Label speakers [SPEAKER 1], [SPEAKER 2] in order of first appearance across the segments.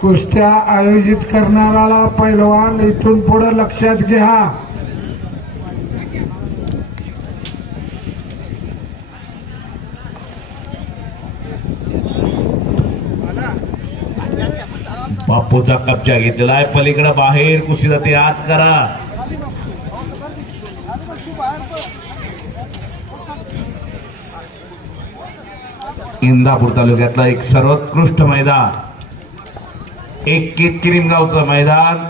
[SPEAKER 1] कुस्त्या आयोजित करणाराला पैलवान इथून पुढे लक्षात घ्या.
[SPEAKER 2] बापूचा कब्जा घेतलेला आहे पलीकडे बाहेर कुस्ती जाते आत करा. इंदापूर तालुक्यातला एक सर्वोत्कृष्ट मैदान. एक केतकिरीम गावचं मैदान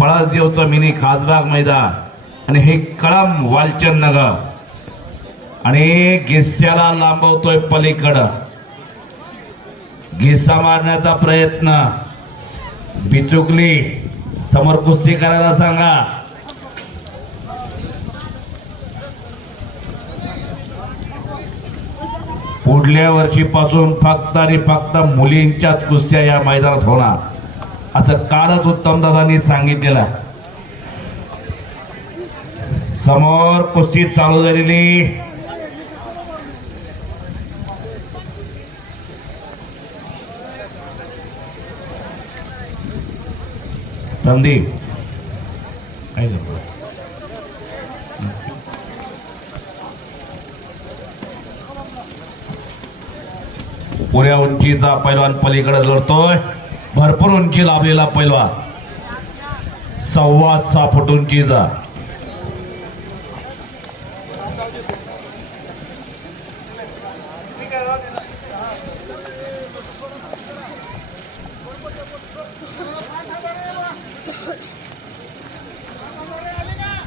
[SPEAKER 2] पळसदेवचं मिनी खासबाग मैदान आणि हे कळम वालचंद नगर. आणि गिस्स्याला लांबवतोय पलीकडं. गिस्सा मारण्याचा प्रयत्न. बिचुकली समोर कुस्ती करायला सांगा. पुढल्या वर्षीपासून फक्त आणि फक्त मुलींच्याच कुस्त्या या मैदानात होणार. असं कालच उत्तम दादांनी सांगितलेलं समोर कुस्ती चालू झालेली. संदीप काय झालं? पुऱ्या उंचीचा पैलवान पलीकडे लढतोय. भरपूर उंची लाभलेला पैलवान. सव्वा सहा फूट उंचीचा.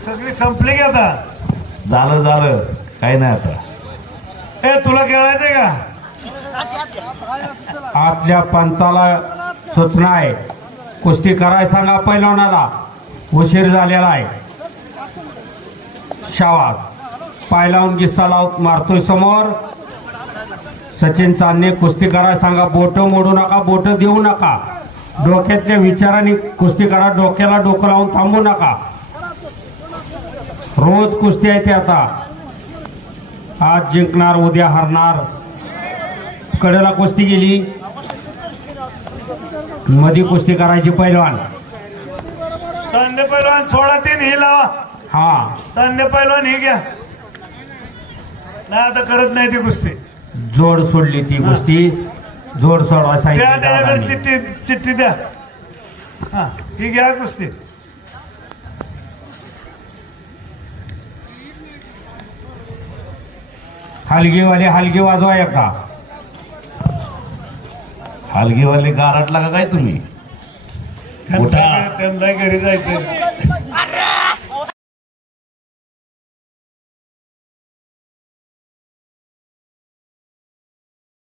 [SPEAKER 3] सगळी संपली की आता?
[SPEAKER 2] झालं झालं. काही नाही आता.
[SPEAKER 3] ए तुला खेळायचंय का?
[SPEAKER 4] आपल्या पंचाला सूचना आहे. कुस्ती कराय सांगा पैलवानाला. उशीर झालेला आहे. शावात पाय लावून गिस्सा लावत मारतोय समोर. सचिन चांदणे कुस्ती कराय सांगा. बोट मोडू नका बोट देऊ नका. डोक्यातल्या विचारांनी कुस्ती करा डोक्याला डोकं लावून थांबू नका. रोज कुस्ती आहे ते आता. आज जिंकणार उद्या हरणार. कडेला कुस्ती गेली. मधी कुस्ती करायची पैलवान.
[SPEAKER 3] चांदे पैलवान सोळा तीन ही लावा.
[SPEAKER 4] हा.
[SPEAKER 3] चांदे पैलवान ही घ्या. नाही आता करत नाही ती कुस्ती.
[SPEAKER 4] जोड सोडली ती कुस्ती. जोड सोडवा
[SPEAKER 3] द्या त्याच्याकडे. चिठ्ठी चिठ्ठी द्या. हा ही घ्या कुस्ती.
[SPEAKER 4] हलगीवाले हलगी वाजवा एकदा.
[SPEAKER 2] हलगीवाले गारटला का काय तुम्ही?
[SPEAKER 3] त्यांना घरी जायचं